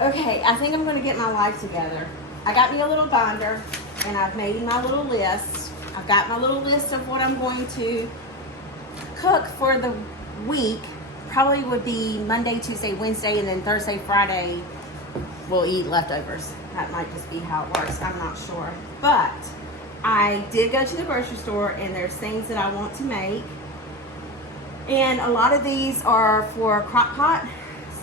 Okay, I think I'm gonna get my life together. I got me a little binder and I've made my little list. I've got my little list of what I'm going to cook for the week. Probably would be Monday, Tuesday, Wednesday, and then Thursday, Friday, we'll eat leftovers. That might just be how it works. I'm not sure. But I did go to the grocery store and there's things that I want to make. And a lot of these are for Crockpot.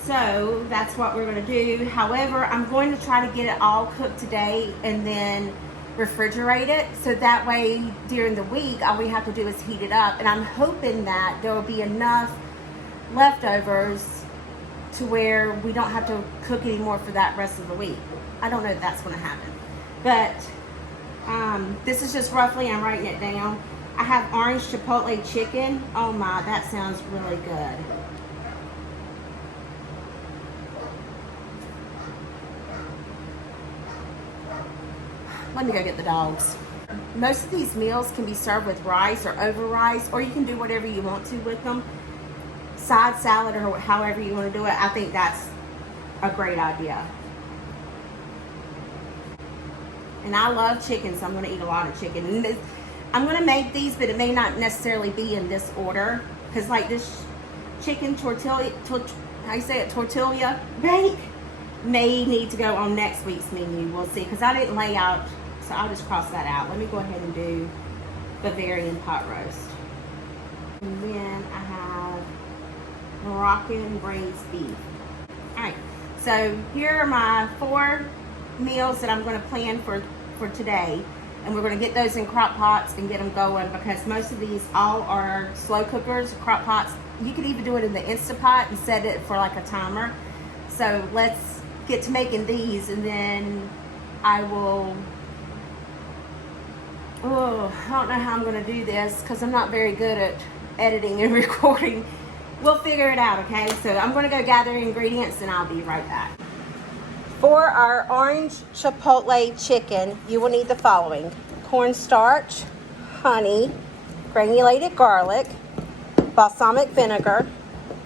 So that's what we're gonna do. However, I'm going to try to get it all cooked today and then refrigerate it. So that way during the week, all we have to do is heat it up. And I'm hoping that there will be enough leftovers to where we don't have to cook anymore for that rest of the week. I don't know if that's gonna happen. But this is just roughly, I'm writing it down. I have orange chipotle chicken. Oh my, that sounds really good. Let me go get the dogs. Most of these meals can be served with rice or over rice, or you can do whatever you want to with them. Side salad or however you want to do it. I think that's a great idea. And I love chicken, so I'm going to eat a lot of chicken. And this, I'm going to make these, but it may not necessarily be in this order. Because like this chicken tortilla, how you say it, tortilla bake, may need to go on next week's menu. We'll see. Because I didn't lay out, so I'll just cross that out. Let me go ahead and do Bavarian pot roast. And then I have Moroccan braised beef. All right, so here are my 4 meals that I'm going to plan for today, and we're going to get those in crock pots and get them going, because most of these all are slow cookers, crock pots. You could even do it in the Instapot and set it for like a timer. So let's get to making these, and then I will, I don't know how I'm going to do this because I'm not very good at editing and recording. We'll figure it out, okay? So I'm going to go gather ingredients and I'll be right back. For our orange chipotle chicken, you will need the following: cornstarch, honey, granulated garlic, balsamic vinegar,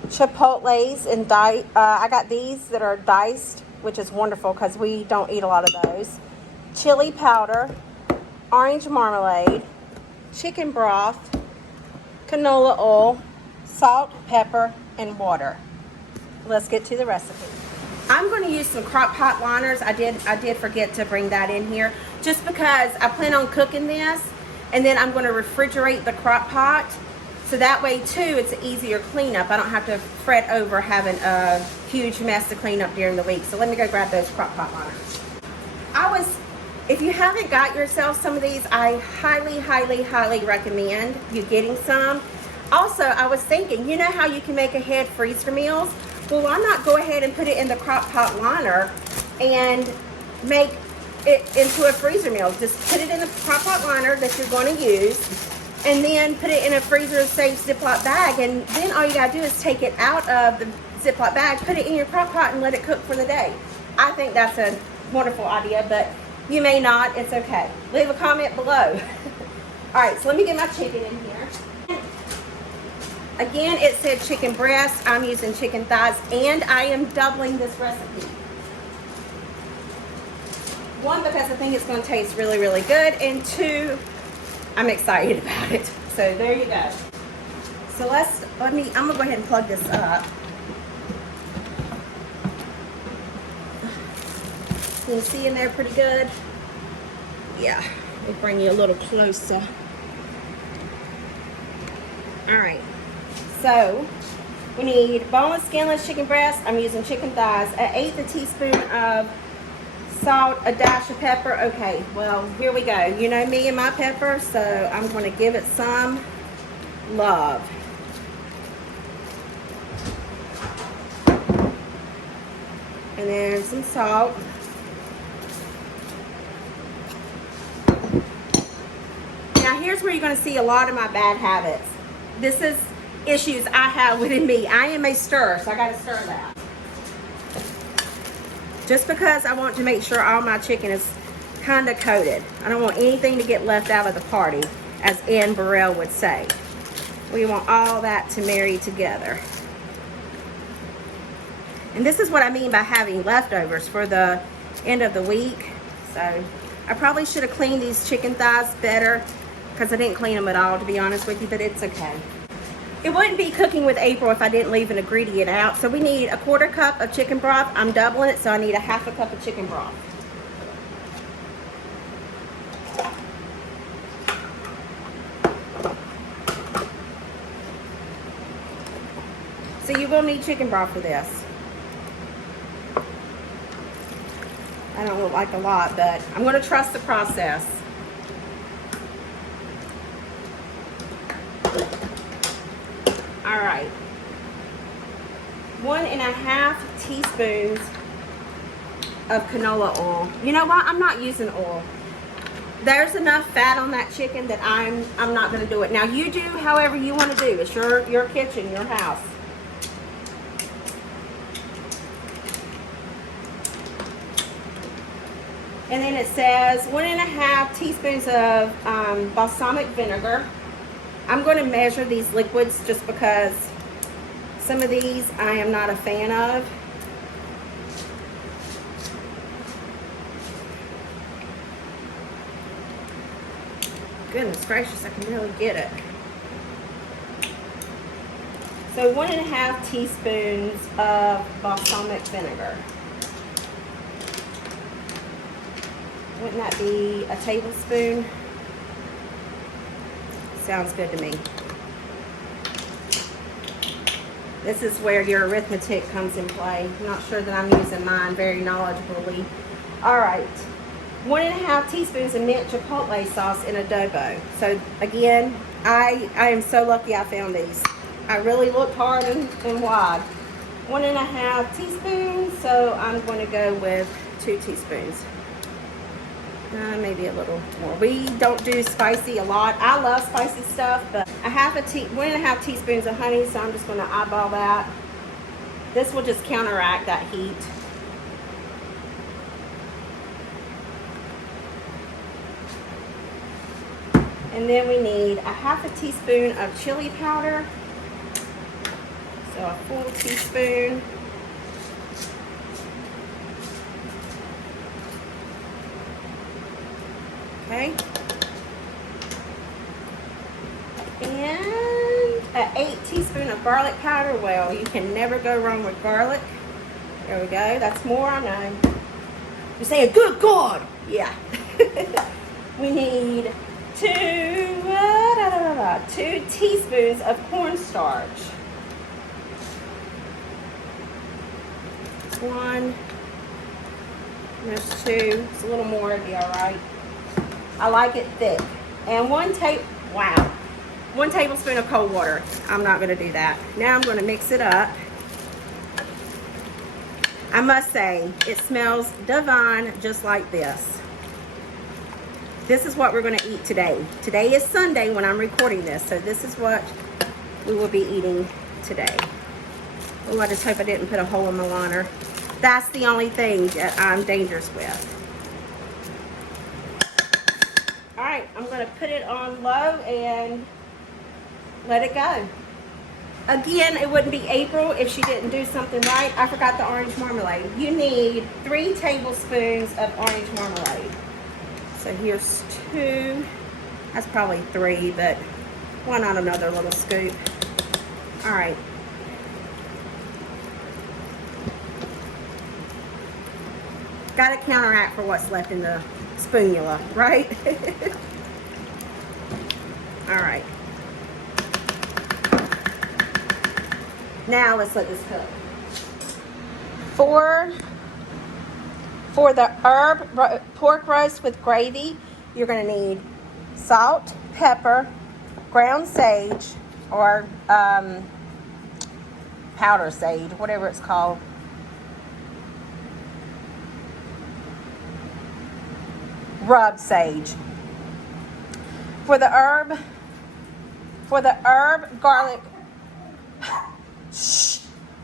chipotles, and I got these that are diced, which is wonderful because we don't eat a lot of those, chili powder, orange marmalade, chicken broth, canola oil, salt, pepper, and water. Let's get to the recipe. I'm going to use some crock pot liners. I did forget to bring that in here, just because I plan on cooking this, and then I'm going to refrigerate the crock pot, so that way too it's an easier cleanup. I don't have to fret over having a huge mess to clean up during the week. So let me go grab those crock pot liners. If you haven't got yourself some of these, I highly, highly, highly recommend you getting some. Also, I was thinking, you know how you can make ahead freezer meals? Well, why not go ahead and put it in the crock pot liner and make it into a freezer meal? Just put it in the crock pot liner that you're going to use, and then put it in a freezer safe Ziploc bag, and then all you got to do is take it out of the Ziploc bag, put it in your crock pot, and let it cook for the day. I think that's a wonderful idea, but you may not. It's okay. Leave a comment below. All right, so let me get my chicken in here. Again, it said chicken breast. I'm using chicken thighs, and I am doubling this recipe. 1, because I think it's going to taste really, really good, and 2, I'm excited about it. So there you go. So I'm going to go ahead and plug this up. Can you see in there pretty good? Yeah, we'll bring you a little closer. All right. So we need boneless, skinless chicken breast. I'm using chicken thighs. An 1/8 teaspoon of salt, a dash of pepper. Okay, well, here we go. You know me and my pepper, so I'm going to give it some love. And then some salt. Now here's where you're going to see a lot of my bad habits. This is issues I have within me. I am a stirrer, so I got to stir that. Just because I want to make sure all my chicken is kind of coated. I don't want anything to get left out of the party, as Ann Burrell would say. We want all that to marry together. And this is what I mean by having leftovers for the end of the week. So I probably should have cleaned these chicken thighs better because I didn't clean them at all, to be honest with you, but it's okay. It wouldn't be cooking with April if I didn't leave an ingredient out. So we need a 1/4 cup of chicken broth. I'm doubling it, so I need a 1/2 cup of chicken broth. So you will need chicken broth for this. I don't look like a lot, but I'm going to trust the process. All right. 1½ teaspoons of canola oil. You know what? I'm not using oil. There's enough fat on that chicken that I'm not going to do it. Now you do however you want to do. It's your kitchen, your house. And then it says 1½ teaspoons of balsamic vinegar. I'm going to measure these liquids just because some of these I am not a fan of. Goodness gracious, I can really get it. So 1½ teaspoons of balsamic vinegar. Wouldn't that be a tablespoon? Sounds good to me. This is where your arithmetic comes in play. I'm not sure that I'm using mine very knowledgeably. All right, 1½ teaspoons of mint chipotle sauce in adobo. So again, I am so lucky I found these. I really looked hard and wide. 1½ teaspoons, so I'm going to go with 2 teaspoons. Maybe a little more. We don't do spicy a lot. I love spicy stuff, but 1½ teaspoons of honey, so I'm just going to eyeball that. This will just counteract that heat. And then we need 1/2 teaspoon of chili powder. So a full teaspoon. Okay. And an 8 teaspoon of garlic powder. Well, you can never go wrong with garlic. There we go. That's more, I know. You're saying, good God. Yeah. We need 2 teaspoons of cornstarch. 1. There's 2. It's a little more, it'd be all right. I like it thick. And 1 tablespoon of cold water. I'm not going to do that. Now I'm going to mix it up. I must say, it smells divine just like this. This is what we're going to eat today. Today is Sunday when I'm recording this, so this is what we will be eating today. Oh, I just hope I didn't put a hole in my liner. That's the only thing that I'm dangerous with. All right, I'm going to put it on low and let it go. Again, it wouldn't be April if she didn't do something right. I forgot the orange marmalade. You need 3 tablespoons of orange marmalade. So here's 2. That's probably 3, but why not another little scoop? All right. Got to counteract for what's left in the spoonula, right? All right. Now let's let this cook. For the pork roast with gravy, you're going to need salt, pepper, ground sage, or powder sage, whatever it's called. Rub sage. For the herb garlic,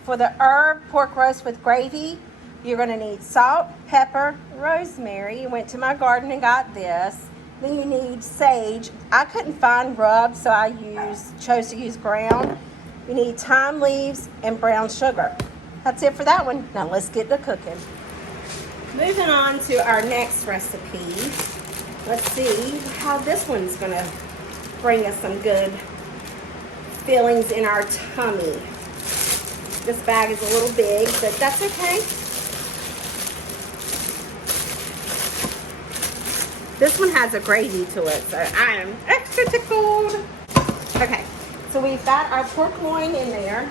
for the herb pork roast with gravy, you're going to need salt, pepper, rosemary. You went to my garden and got this. Then you need sage. I couldn't find rub, so I chose to use ground. You need thyme leaves and brown sugar. that's it for that one. Now let's get to cooking. Moving on to our next recipe. Let's see how this one's gonna bring us some good feelings in our tummy. This bag is a little big, but that's okay. This one has a gravy to it, so I am extra tickled. Okay, so we've got our pork loin in there.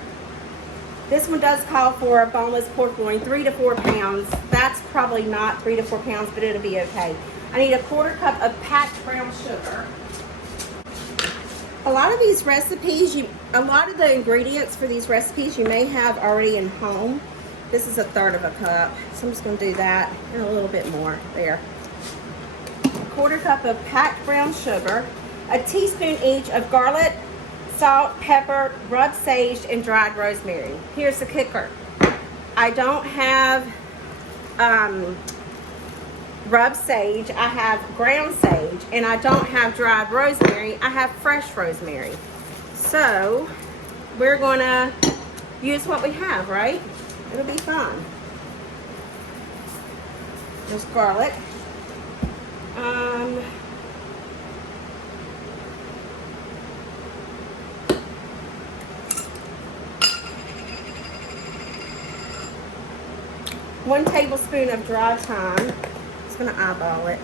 This one does call for a boneless pork loin, 3 to 4 pounds. That's probably not 3 to 4 pounds, but it'll be okay. I need a 1/4 cup of packed brown sugar. A lot of these recipes, a lot of the ingredients for these recipes you may have already in home. This is 1/3 of a cup, so I'm just going to do that and a little bit more there. 1/4 cup of packed brown sugar, a teaspoon each of garlic, salt, pepper, rubbed sage, and dried rosemary. Here's the kicker. I don't have rubbed sage, I have ground sage, and I don't have dried rosemary, I have fresh rosemary. So we're gonna use what we have, right? It'll be fine. There's garlic. 1 tablespoon of dry thyme. Just gonna eyeball it.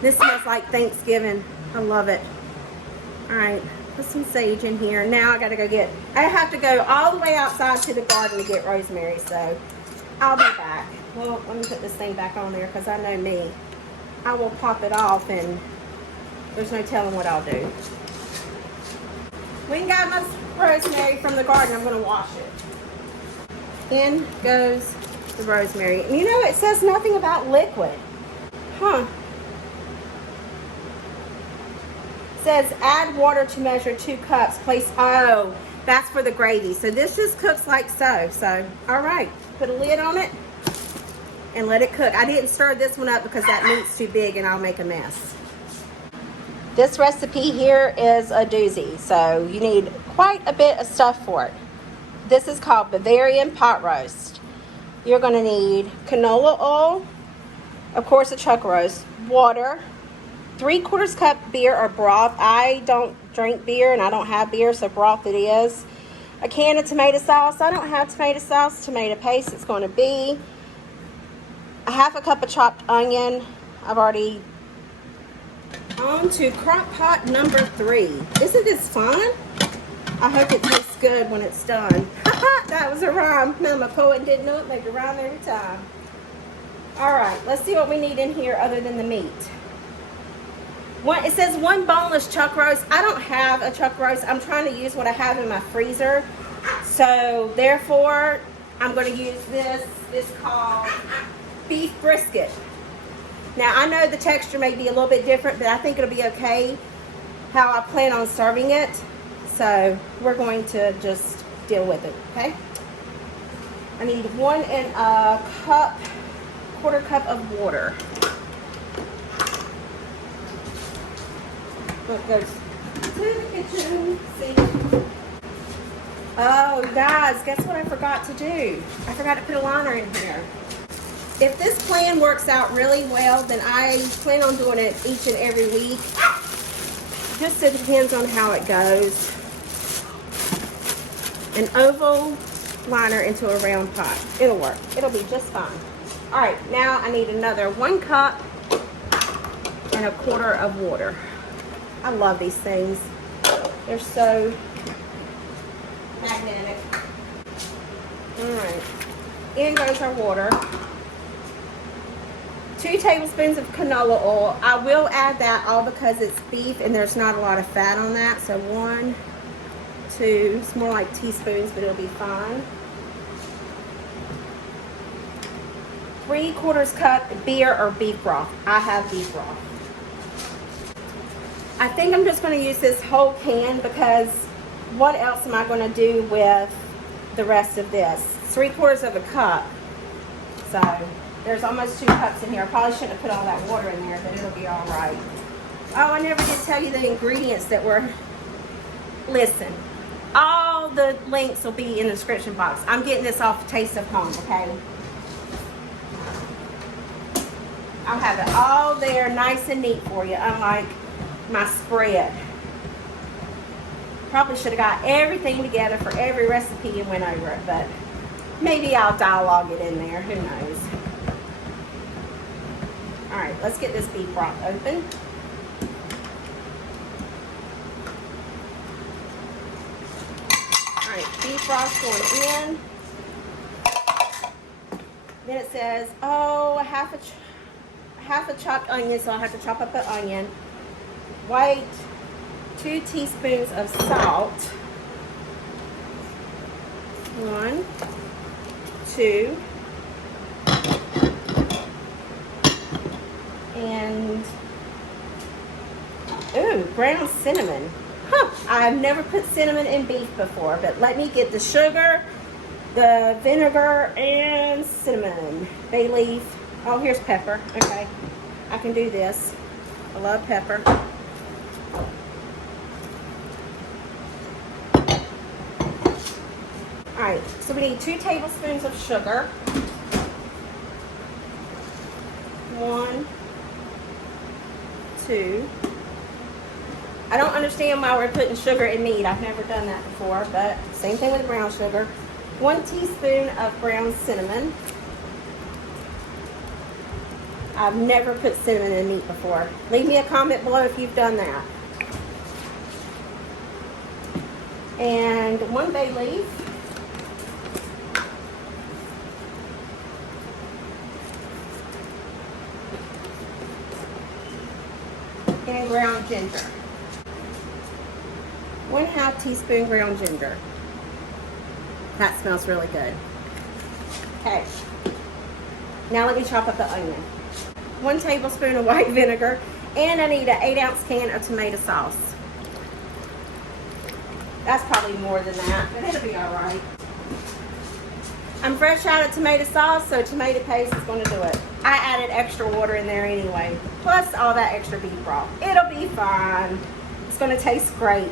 This smells like Thanksgiving. I love it. All right, put some sage in here. Now I have to go all the way outside to the garden to get rosemary, so I'll be back. Well, let me put this thing back on there because I know me. I will pop it off and there's no telling what I'll do. We got my rosemary from the garden. I'm going to wash it. In goes the rosemary. And you know, it says nothing about liquid. Huh. It says add water to measure 2 cups. Place, oh, that's for the gravy. So this just cooks like so. So, all right. Put a lid on it and let it cook. I didn't stir this one up because that meat's too big and I'll make a mess. This recipe here is a doozy, so you need quite a bit of stuff for it. This is called Bavarian pot roast. You're going to need canola oil, of course a chuck roast, water, 3/4 cup beer or broth. I don't drink beer and I don't have beer, so broth it is. A can of tomato sauce. I don't have tomato sauce. Tomato paste. It's going to be a 1/2 cup of chopped onion. I've already on to Crockpot number 3. Isn't this fun? I hope it tastes good when it's done. That was a rhyme. No, my poet didn't know it. Make a rhyme every time. All right, let's see what we need in here other than the meat. It says 1 boneless chuck roast. I don't have a chuck roast. I'm trying to use what I have in my freezer. So therefore, I'm going to use this. It's called beef brisket. Now I know the texture may be a little bit different, but I think it'll be okay how I plan on serving it. So we're going to just deal with it, okay? I need 1/4 cup of water. It goes to the kitchen sink. Oh, guys, guess what I forgot to do? I forgot to put a liner in here. If this plan works out really well, then I plan on doing it each and every week. Just it depends on how it goes. An oval liner into a round pot. It'll work. It'll be just fine. All right, now I need another 1 cup and 1/4 of water. I love these things. They're so magnetic. All right, in goes our water. 2 tablespoons of canola oil. I will add that all because it's beef and there's not a lot of fat on that. So 1, 2, it's more like teaspoons, but it'll be fine. 3/4 cup beer or beef broth. I have beef broth. I think I'm just going to use this whole can because what else am I going to do with the rest of this? 3/4 of a cup. So there's almost 2 cups in here. I probably shouldn't have put all that water in there, but it'll be all right. Oh, I never did tell you the ingredients that were, listen, all the links will be in the description box. I'm getting this off Taste of Home, okay? I'll have it all there nice and neat for you, unlike my spread. Probably should have got everything together for every recipe and went over it, but maybe I'll dialogue it in there. Who knows? All right, let's get this beef broth open. All right, beef broth going in. Then it says, oh, half a chopped onion, so I'll have to chop up an onion. White, 2 teaspoons of salt. 1, 2, and ooh, ground cinnamon. Huh, I've never put cinnamon in beef before, but let me get the sugar, the vinegar, and cinnamon. Bay leaf. Oh, here's pepper. Okay, I can do this. I love pepper. All right, so we need 2 tablespoons of sugar. 1, 2. I don't understand why we're putting sugar in meat. I've never done that before, but same thing with brown sugar. 1 teaspoon of ground cinnamon. I've never put cinnamon in meat before. Leave me a comment below if you've done that. And 1 bay leaf. And ground ginger. 1/2 teaspoon ground ginger. That smells really good. Okay. Now let me chop up the onion. 1 tablespoon of white vinegar, and I need an 8-ounce can of tomato sauce. That's probably more than that, but it'll be all right. I'm fresh out of tomato sauce, so tomato paste is going to do it. I added extra water in there anyway, plus all that extra beef broth. It'll be fine. It's going to taste great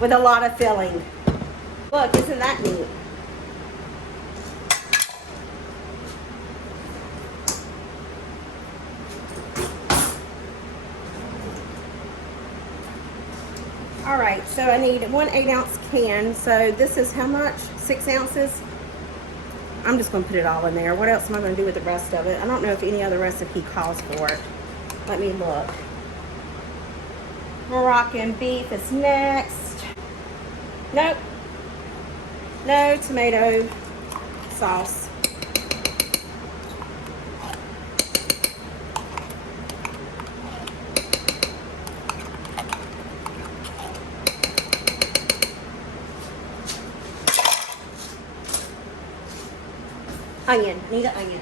with a lot of filling. Look, isn't that neat? All right, so I need 1 8-ounce can. So this is how much? 6 ounces? I'm just going to put it all in there. What else am I going to do with the rest of it? I don't know if any other recipe calls for it. Let me look. Moroccan beef is next. Nope. No tomato sauce. Onion. Need an onion.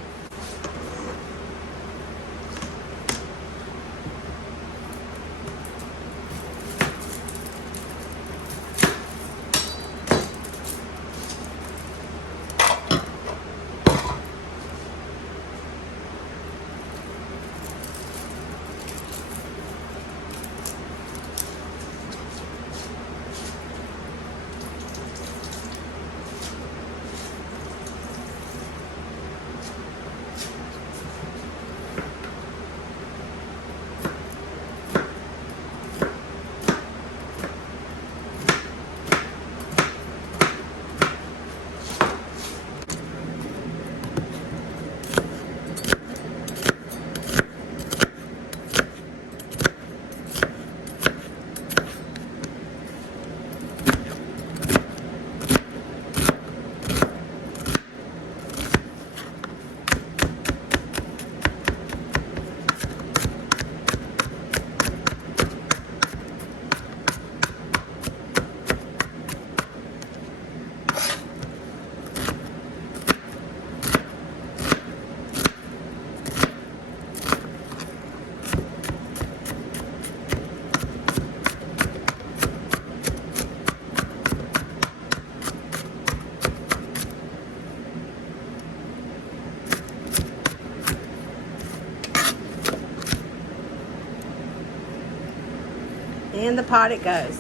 In the pot it goes.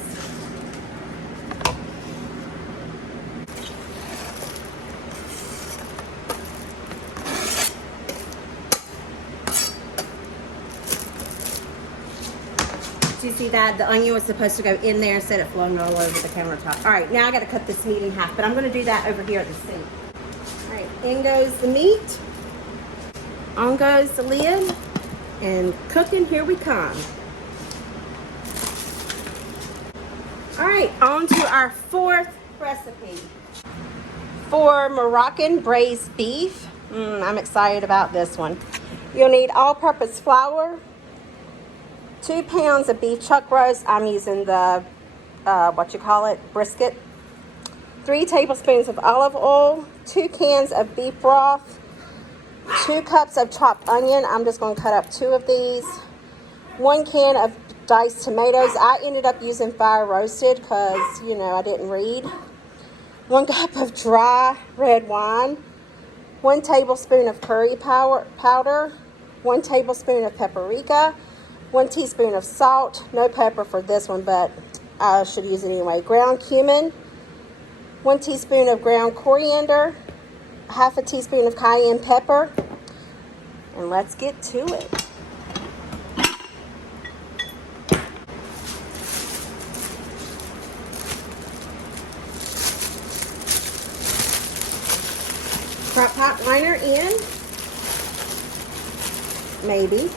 You see that the onion was supposed to go in there instead of flowing all over the countertop. All right, now I got to cut this meat in half, but I'm going to do that over here at the sink. All right, in goes the meat, on goes the lid, and cooking, here we come. All right, on to our fourth recipe. For Moroccan braised beef, I'm excited about this one. You'll need all-purpose flour, 2 pounds of beef chuck roast. I'm using the, brisket. 3 tablespoons of olive oil, 2 cans of beef broth, 2 cups of chopped onion. I'm just going to cut up 2 of these. 1 can of diced tomatoes. I ended up using fire roasted because, you know, I didn't read. 1 cup of dry red wine. 1 tablespoon of curry powder. 1 tablespoon of paprika. 1 teaspoon of salt, no pepper for this one, but I should use it anyway. Ground cumin, 1 teaspoon of ground coriander, 1/2 teaspoon of cayenne pepper, and let's get to it. Crockpot liner in, maybe.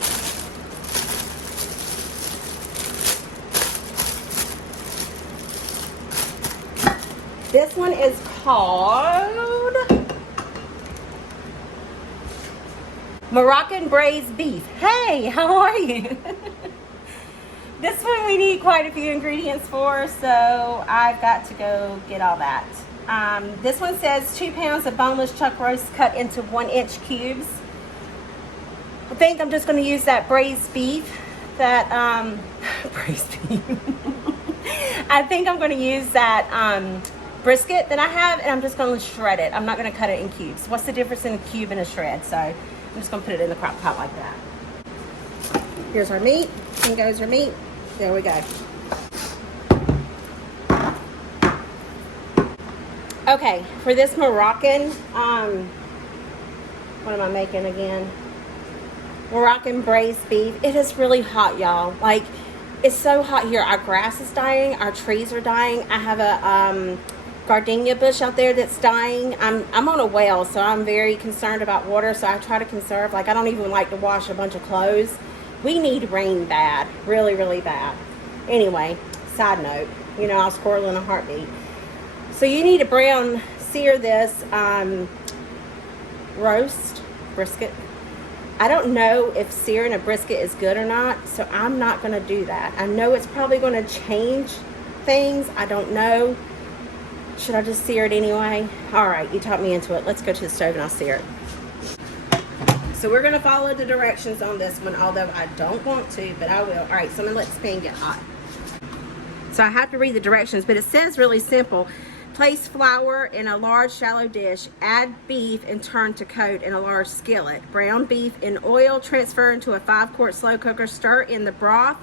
This one is called Moroccan braised beef. Hey, how are you? This one we need quite a few ingredients for, so I've got to go get all that. This one says 2 pounds of boneless chuck roast cut into 1-inch cubes. I think I'm just going to use that braised beef, braised beef. I think I'm going to use that brisket that I have, and I'm just going to shred it. I'm not going to cut it in cubes. What's the difference in a cube and a shred? So I'm just going to put it in the crock pot like that. Here's our meat. In goes our meat. There we go. Okay, for this Moroccan, what am I making again? Moroccan braised beef. It is really hot, y'all. Like, it's so hot here. Our grass is dying. Our trees are dying. I have a gardenia bush out there that's dying. I'm on a well, so I'm very concerned about water, so I try to conserve. Like, I don't even like to wash a bunch of clothes. We need rain bad, really, really bad. Anyway, side note, you know, I'll squirrel in a heartbeat. So you need to sear this roast brisket. I don't know if searing a brisket is good or not, so I'm not going to do that. I know it's probably going to change things. I don't know. Should I just sear it anyway? All right, you talked me into it. Let's go to the stove and I'll sear it. So we're going to follow the directions on this one, although I don't want to, but I will. All right, so I'm going to let this pan get hot. So I have to read the directions, but it says really simple. Place flour in a large shallow dish, add beef and turn to coat in a large skillet. Brown beef in oil, transfer into a 5-quart slow cooker, stir in the broth,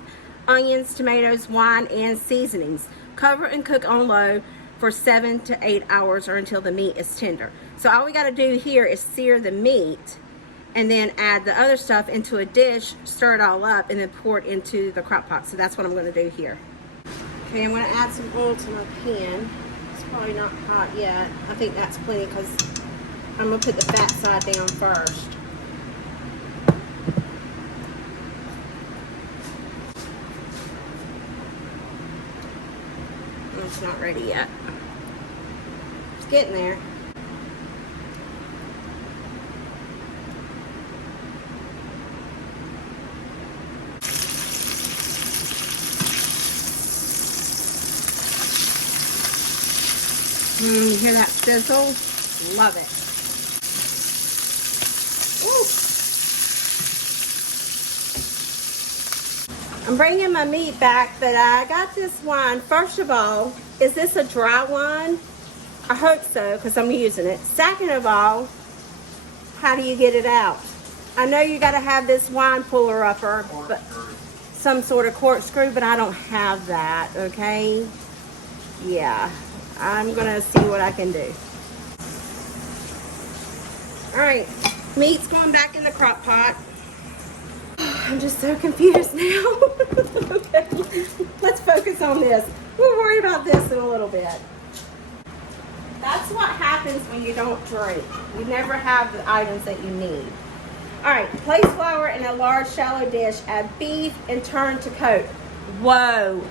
onions, tomatoes, wine, and seasonings. Cover and cook on low for 7 to 8 hours or until the meat is tender. So all we got to do here is sear the meat and then add the other stuff into a dish, stir it all up, and then pour it into the crock pot. So that's what I'm going to do here. Okay, I'm going to add some oil to my pan. It's probably not hot yet. I think that's plenty because I'm going to put the fat side down first. It's not ready yet. It's getting there. You hear that sizzle? Love it. Woo. I'm bringing my meat back, but I got this wine. First of all, is this a dry wine? I hope so, because I'm using it. Second of all, how do you get it out? I know you got to have this wine puller upper, but some sort of corkscrew, but I don't have that, okay? Yeah, I'm gonna see what I can do. All right, meat's going back in the crock pot. I'm just so confused now. Okay, let's focus on this. We'll worry about this in a little bit. That's what happens when you don't drink. You never have the items that you need. All right, place flour in a large shallow dish, add beef, and turn to coat. Whoa,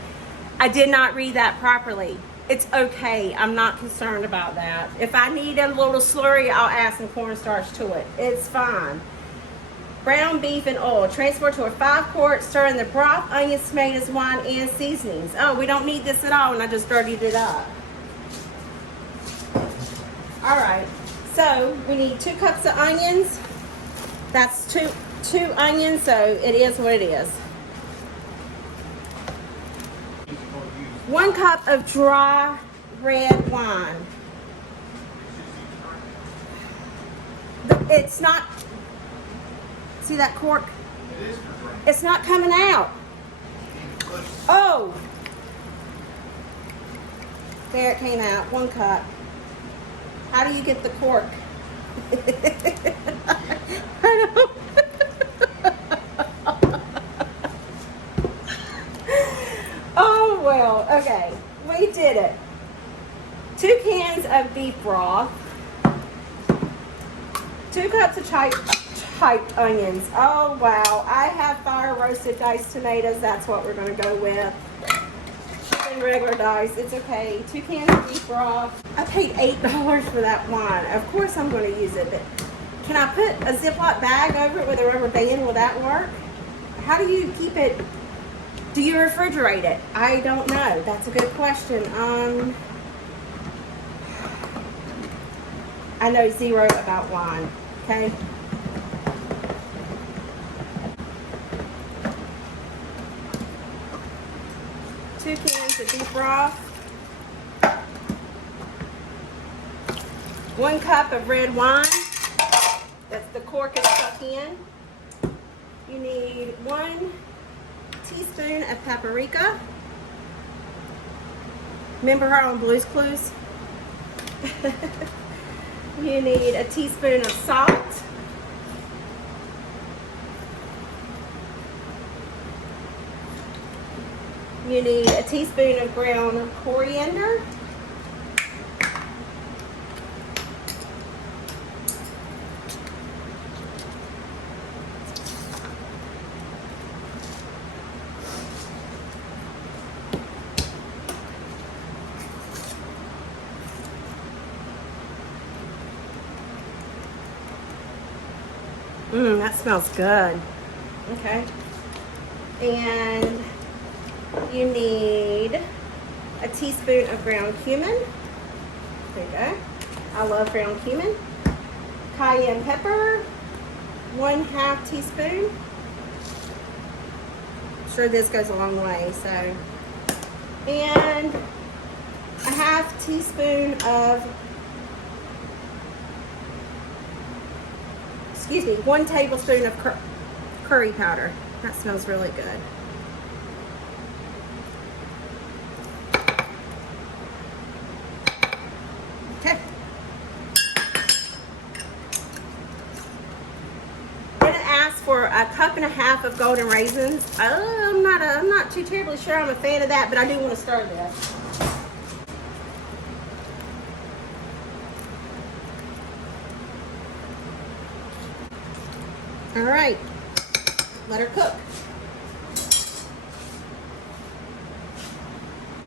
I did not read that properly. It's okay, I'm not concerned about that. If I need a little slurry, I'll add some cornstarch to it. It's fine. Brown beef and oil. Transfer to a 5-quart, stir in the broth, onions, tomatoes, wine, and seasonings. Oh, we don't need this at all, and I just dirtied it up. All right, so we need 2 cups of onions. That's two onions, so it is what it is. 1 cup of dry red wine. It's not, see that cork? It's not coming out. Oh, there it came out, 1 cup. How do you get the cork? I don't. Oh well, okay, we did it. 2 cans of beef broth, 2 cups of chopped onions. Oh wow, I have fire roasted diced tomatoes. That's what we're going to go with. And regular dice, it's okay. 2 cans of beef broth. I paid $8 for that wine. Of course I'm going to use it, but can I put a Ziploc bag over it with a rubber band? Will that work? How do you keep it? Do you refrigerate it? I don't know. That's a good question. I know zero about wine, okay? Two cans of beef broth. 1 cup of red wine. That's the cork is stuck in. You need 1 teaspoon of paprika. Remember her on Blue's Clues? You need a teaspoon of salt. You need a teaspoon of ground coriander. That smells good. Okay. And you need a teaspoon of ground cumin. There you go. I love ground cumin. Cayenne pepper, 1/2 teaspoon. I'm sure this goes a long way, so. And a 1/2 teaspoon of, 1 tablespoon of curry powder. That smells really good. Okay. I'm gonna ask for a 1.5 cups of golden raisins. I'm not too terribly sure I'm a fan of that, but I do want to stir this. All right, let her cook.